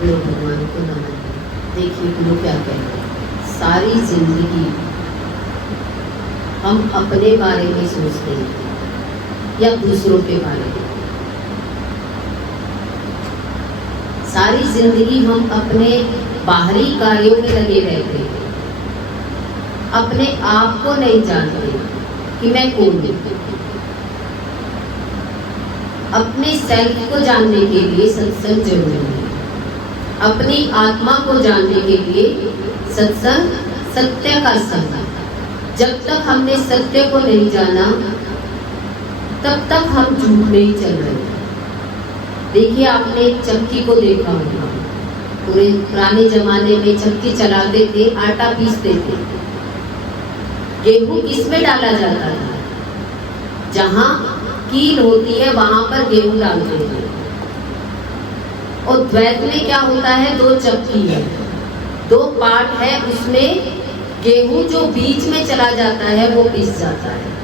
गुरु भगवान को नमन। देखिए गुरु क्या कह रहे हैं, सारी जिंदगी हम अपने बारे में सोचते हैं या दूसरों के बारे में। सारी जिंदगी हम अपने बाहरी कार्यों में लगे रहते हैं, अपने आप को नहीं जानते कि मैं कौन हूँ। अपने सेल्फ को जानने के लिए सत्संग जरूरी है। अपनी आत्मा को जानने के लिए सत्संग, सत्य का संग। जब तक हमने सत्य को नहीं जाना तब तक हम झूठ में ही चल रहे हैं। देखिए आपने एक चक्की को देखा होगा, पूरे पुराने जमाने में चक्की चलाते थे, आटा पीसते थे। गेहूं किसमें डाला जाता था? जहां कील होती है वहां पर गेहूं डालते हैं। और द्वैत में क्या होता है, दो चक्की है, दो पार्ट है, उसमें गेहूं जो बीच में चला जाता है वो पिस जाता है।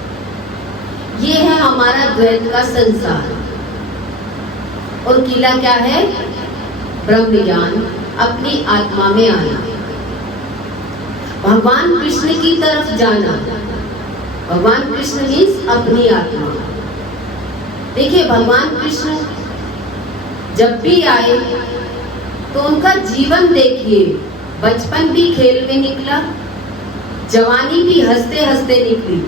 ये है हमारा द्वैत का संसार। और कीला क्या है? ब्रह्म ज्ञान, अपनी आत्मा में आना, भगवान कृष्ण की तरफ जाना। भगवान कृष्ण मीन्स अपनी आत्मा। देखिए भगवान कृष्ण जब भी आए तो उनका जीवन देखिए, बचपन भी खेल में निकला, जवानी भी हंसते हंसते निकली,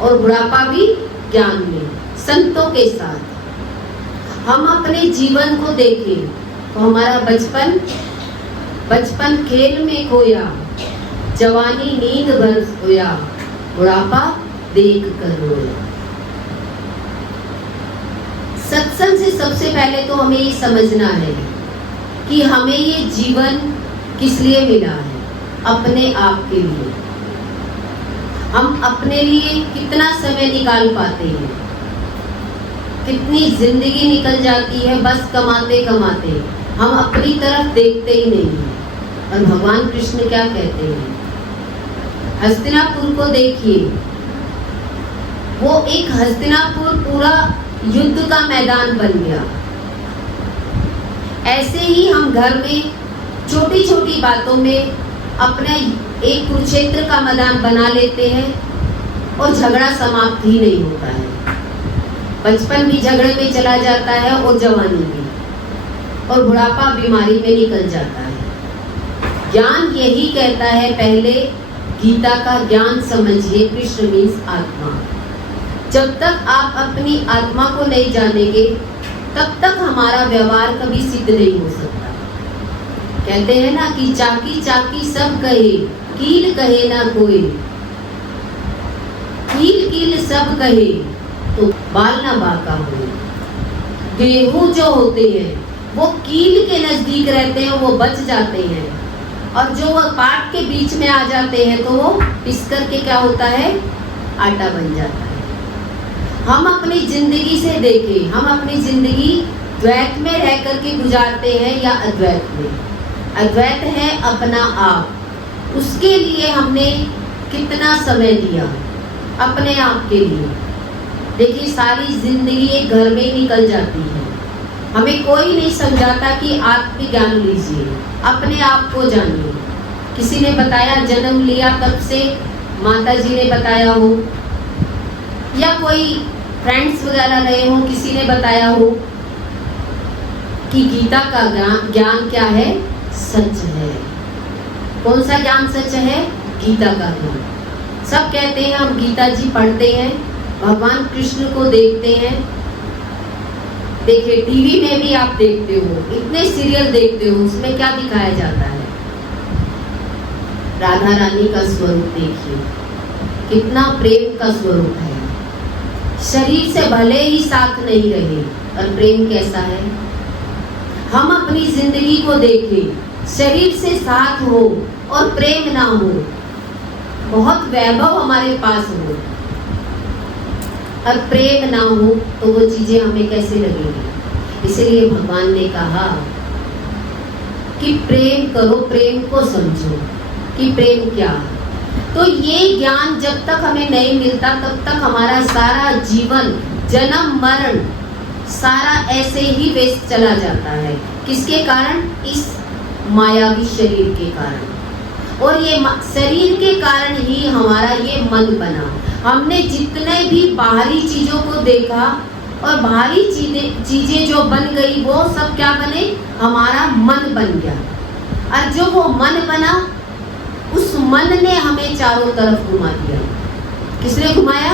और बुढ़ापा भी ज्ञान में, संतों के साथ। हम अपने जीवन को देखें तो हमारा बचपन खेल में खोया, जवानी नींद भर सोया, बुढ़ापा देख कर रोया। सत्संग से सबसे पहले तो हमें ये समझना है कि हमें ये जीवन किस लिए मिला है, अपने आप के लिए। हम अपने लिए कितना समय निकाल पाते हैं? कितनी जिंदगी निकल जाती है बस कमाते कमाते, हम अपनी तरफ देखते ही नहीं हैं। और भगवान कृष्ण क्या कहते हैं, हस्तिनापुर को देखिए, वो एक हस्तिनापुर पूरा युद्ध का मैदान बन गया। ऐसे ही हम घर में छोटी छोटी बातों में अपने एक कुरुक्षेत्र का मैदान बना लेते हैं और झगड़ा समाप्त ही नहीं होता है। बचपन भी झगड़े में चला जाता है और जवानी भी, और बुढ़ापा बीमारी में निकल जाता है। ज्ञान यही कहता है, पहले गीता का ज्ञान समझिए। कृष्ण मीन्स आत्मा। जब तक आप अपनी आत्मा को नहीं जानेंगे तब तक हमारा व्यवहार कभी सिद्ध नहीं हो सकता। कहते हैं ना कि चाकी चाकी सब कहे, कील कहे ना कोई। कील कील सब कहे तो बाल ना बाका हो। गेहूं जो होते हैं वो कील के नजदीक रहते हैं, वो बच जाते हैं, और जो वो पाट के बीच में आ जाते हैं तो वो पिस करके क्या होता है, आटा बन जाता है। हम अपनी जिंदगी से देखें, हम अपनी जिंदगी द्वैत में रह करके गुजारते हैं या अद्वैत में। अद्वैत है अपना आप, उसके लिए हमने कितना समय दिया अपने आप के लिए। देखिए सारी जिंदगी एक घर में निकल जाती है, हमें कोई नहीं समझाता कि आत्मज्ञान लीजिए, अपने आप को जानिए। किसी ने बताया, जन्म लिया तब से माता जी ने बताया हो, या कोई फ्रेंड्स वगैरह रहे हो, किसी ने बताया हो कि गीता का ज्ञान क्या है, सच है। कौन सा ज्ञान सच है? गीता का ज्ञान। सब कहते हैं हम गीता जी पढ़ते हैं, भगवान कृष्ण को देखते हैं। देखिए टीवी में भी आप देखते हो, इतने सीरियल देखते हो, उसमें क्या दिखाया जाता है? राधा रानी का स्वरूप देखिए, कितना प्रेम का स्वरूप है। शरीर से भले ही साथ नहीं रहे, और प्रेम कैसा है? हम अपनी जिंदगी को देखें, शरीर से साथ हो और प्रेम ना हो, बहुत वैभव हमारे पास हो और प्रेम ना हो तो वो चीजें हमें कैसे लगेगी? इसलिए भगवान ने कहा कि प्रेम करो, प्रेम को समझो कि प्रेम क्या है। तो ये ज्ञान जब तक हमें नहीं मिलता तब तक हमारा सारा जीवन जन्म मरण सारा ऐसे ही वेस्ट चला जाता है। किसके कारण? इस मायावी शरीर के कारण। और ये शरीर के कारण ही हमारा ये मन बना। हमने जितने भी बाहरी चीजों को देखा और बाहरी चीजें जो बन गई वो सब क्या बने? हमारा मन बन गया। और जो वो मन बना, उस मन ने हमें चारों तरफ घुमा दिया। किसने घुमाया?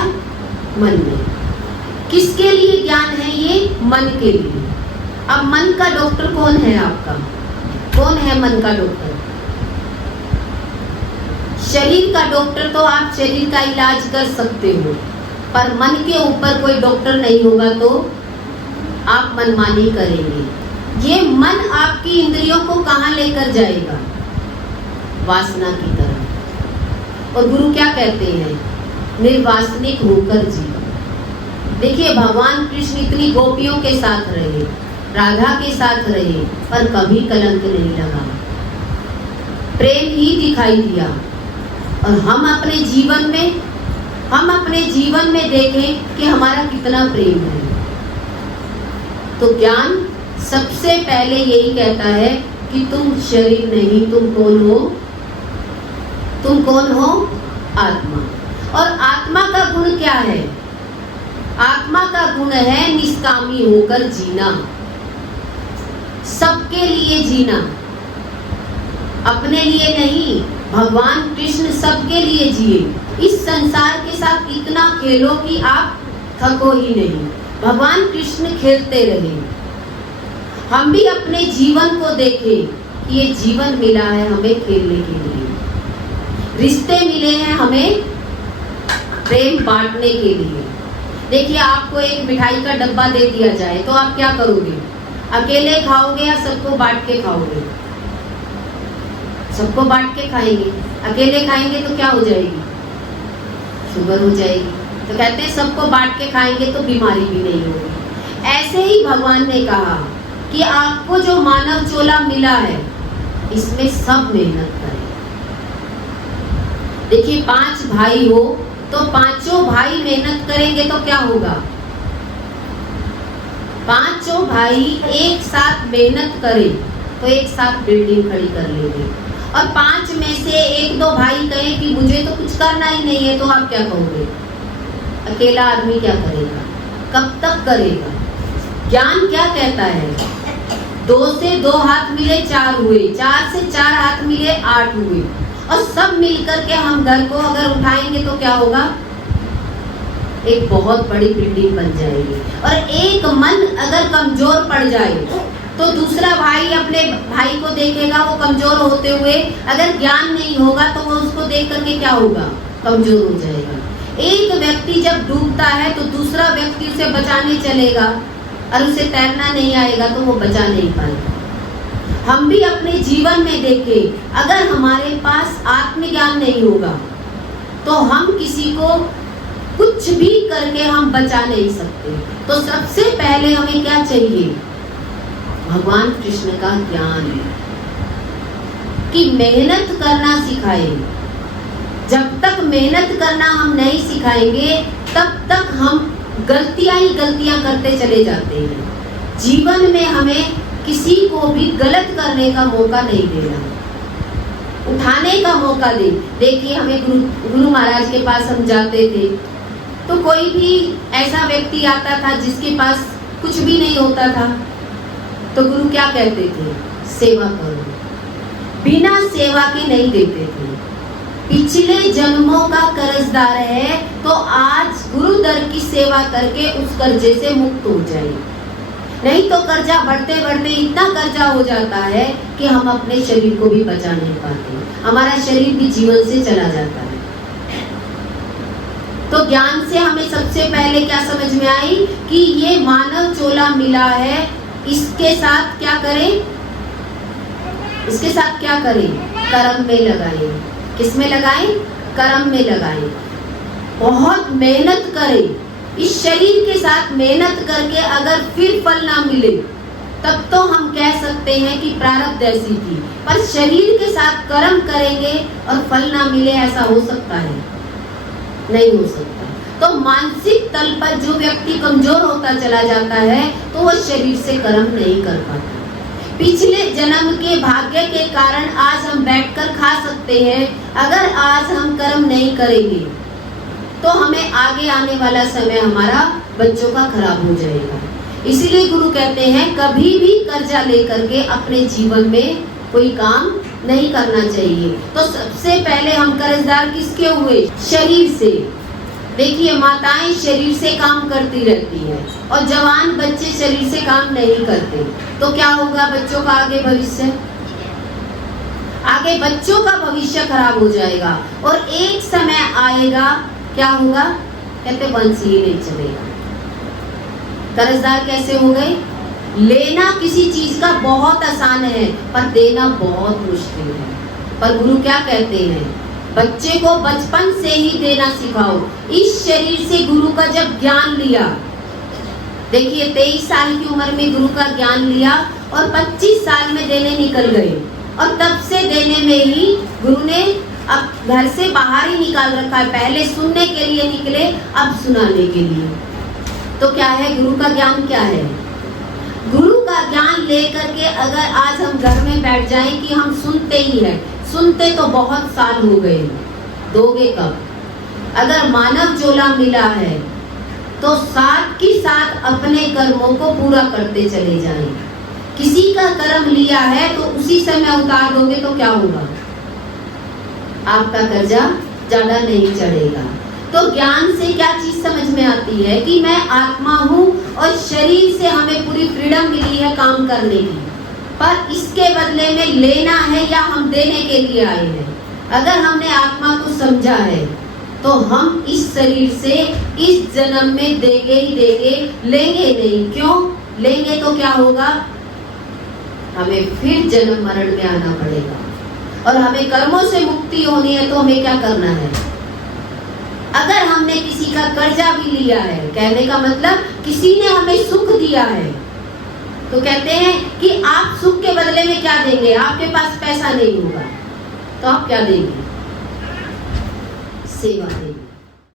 मन ने। किसके लिए ज्ञान है ये? मन के लिए। अब मन का डॉक्टर कौन है आपका? कौन है मन का डॉक्टर? शरीर का डॉक्टर तो आप शरीर का इलाज कर सकते हो, पर मन के ऊपर कोई डॉक्टर नहीं होगा तो आप मनमानी करेंगे। ये मन आपकी इंद्रियों को कहाँ लेकर जाएगा? वासना की तरफ। और गुरु क्या कहते हैं? निर्वासनिक होकर जियो। देखिए, भगवान कृष्ण इतनी गोपियों के साथ रहे, राधा के साथ रहे, पर कभी कलंक नहीं लगा, प्रेम ही दिखाई दिया। और हम अपने जीवन में देखें कि हमारा कितना प्रेम है। तो ज्ञान सबसे पहले यही कहता है कि तुम शरीर नहीं, तुम कौन हो? तुम कौन हो? आत्मा। और आत्मा का गुण क्या है? आत्मा का गुण है निष्कामी होकर जीना, सबके लिए जीना, अपने लिए नहीं। भगवान कृष्ण सबके लिए जिए। इस संसार के साथ इतना खेलो कि आप थको ही नहीं। भगवान कृष्ण खेलते रहे। हम भी अपने जीवन को देखें कि ये जीवन मिला है हमें खेलने के लिए, रिश्ते मिले हैं हमें प्रेम बांटने के लिए। देखिए, आपको एक मिठाई का डब्बा दे दिया जाए तो आप क्या करोगे? अकेले खाओगे या सबको बांट के खाओगे? सबको बांट के खाएंगे। अकेले खाएंगे तो क्या हो जाएगी? शुगर हो जाएगी। तो कहते हैं सबको बांट के खाएंगे तो बीमारी भी नहीं होगी। ऐसे ही भगवान ने कहा कि आपको जो मानव चोला मिला है इसमें सब मेहनत करें। देखिए, 5 भाई हो तो पांचों भाई मेहनत करेंगे तो क्या होगा? पांचों भाई एक साथ मेहनत करें तो एक साथ बिल्डिंग खड़ी कर लेंगे। और 5 में से 1-2 भाई कहें कि मुझे तो कुछ करना ही नहीं है, तो आप क्या कहोगे? अकेला आदमी क्या करेगा? कब तक करेगा? ज्ञान क्या कहता है? 2 से 2 हाथ मिले 4 हुए, 4 से 4 हाथ मिले 8 हुए। और सब मिलकर के हम घर को अगर उठाएंगे तो क्या होगा? एक बहुत बड़ी बिल्डिंग बन जाएगी। और एक मन अगर कमजोर पड़ जाए तो दूसरा भाई अपने भाई को देखेगा वो कमजोर होते हुए, अगर ज्ञान नहीं होगा तो वो उसको देख करके क्या होगा? कमजोर हो जाएगा। एक व्यक्ति जब डूबता है तो दूसरा व्यक्ति उसे बचाने चलेगा, और उसे तैरना नहीं आएगा तो वो बचा नहीं पाएगा। हम भी अपने जीवन में देखें, अगर हमारे पास आत्मज्ञान नहीं होगा तो हम किसी को कुछ भी करके हम बचा नहीं सकते। तो सबसे पहले हमें क्या चाहिए? भगवान कृष्ण का ज्ञान, कि मेहनत करना सिखाए। जब तक मेहनत करना हम नहीं सिखाएंगे तब तक हम गलतियां ही गलतियां करते चले जाते हैं। जीवन में हमें किसी को भी गलत करने का मौका नहीं देना, उठाने का मौका दे। देखिए, हमें गुरु महाराज के पास हम जाते थे तो कोई भी ऐसा व्यक्ति आता था जिसके पास कुछ भी नहीं होता था, तो गुरु क्या कहते थे? सेवा करो। बिना सेवा के नहीं देते थे। पिछले जन्मों का कर्जदार है तो आज गुरु दर की सेवा करके उस कर्जे से मुक्त हो जाए। नहीं तो कर्जा बढ़ते बढ़ते इतना कर्जा हो जाता है कि हम अपने शरीर को भी बचा नहीं पाते, हमारा शरीर भी जीवन से चला जाता है। तो ज्ञान से हमें सबसे पहले क्या समझ में आई कि ये मानव चोला मिला है, इसके साथ क्या करें? इसके साथ क्या करें? कर्म में लगाएं। किस में लगाएं? कर्म में लगाएं। बहुत मेहनत करें। इस शरीर के साथ मेहनत करके अगर फिर फल ना मिले तब तो हम कह सकते हैं कि प्रारब्ध ऐसी थी। पर शरीर के साथ कर्म करेंगे और फल ना मिले, ऐसा हो सकता है? नहीं हो सकता। तो मानसिक तल पर जो व्यक्ति कमजोर होता चला जाता है तो वह शरीर से कर्म नहीं कर पाता। पिछले जन्म के भाग्य के कारण आज हम बैठकर खा सकते हैं। अगर आज हम कर्म नहीं करेंगे तो हमें आगे आने वाला समय हमारा बच्चों का खराब हो जाएगा। इसलिए गुरु कहते हैं कभी भी कर्जा लेकर के अपने जीवन में कोई काम नहीं करना चाहिए। तो सबसे पहले हम कर्जदार किसके हुए? शरीर से। देखिए, माताएं शरीर से काम करती रहती है और जवान बच्चे शरीर से काम नहीं करते, तो क्या होगा बच्चों का आगे भविष्य? आगे बच्चों का भविष्य खराब हो जाएगा और एक समय आएगा, क्या होगा? कहते वंश ही नहीं चलेगा। कर्जदार कैसे हो गए? लेना किसी चीज का बहुत आसान है पर देना बहुत मुश्किल है। पर गुरु क्या कहते हैं? बच्चे को बचपन से ही देना सिखाओ। इस शरीर से गुरु का जब ज्ञान लिया, देखिए 23 साल की उम्र में गुरु का ज्ञान लिया और 25 साल में देने निकल गए और तब से देने में ही गुरु ने अब घर से बाहर ही निकाल रखा है। पहले सुनने के लिए निकले, अब सुनाने के लिए। तो क्या है गुरु का ज्ञान? क्या है गुरु का ज्ञान लेकर के अगर आज हम घर में बैठ जाएं कि हम सुनते ही हैं, सुनते तो बहुत साल हो गए, दोगे कब? अगर मानव जोला मिला है तो साथ की साथ अपने कर्मों को पूरा करते चले जाएं। किसी का कर्म लिया है तो उसी समय उतार दोगे तो क्या होगा? आपका कर्जा ज्यादा नहीं चढ़ेगा। तो ज्ञान से क्या चीज समझ में आती है कि मैं आत्मा हूँ और शरीर से हमें पूरी फ्रीडम मिली है काम करने की, पर इसके बदले में लेना है या हम देने के लिए आए हैं। अगर हमने आत्मा को समझा है तो हम इस शरीर से इस जन्म में देंगे ही देंगे, लेंगे नहीं। क्यों लेंगे? तो क्या होगा? हमें फिर जन्म मरण में आना पड़ेगा और हमें कर्मों से मुक्ति होनी है। तो हमें क्या करना है? अगर हमने किसी का कर्जा भी लिया है, कहने का मतलब किसी ने हमें सुख दिया है, तो कहते हैं कि आप सुख के बदले में क्या देंगे? आपके पास पैसा नहीं होगा तो आप क्या देंगे? सेवा देंगे।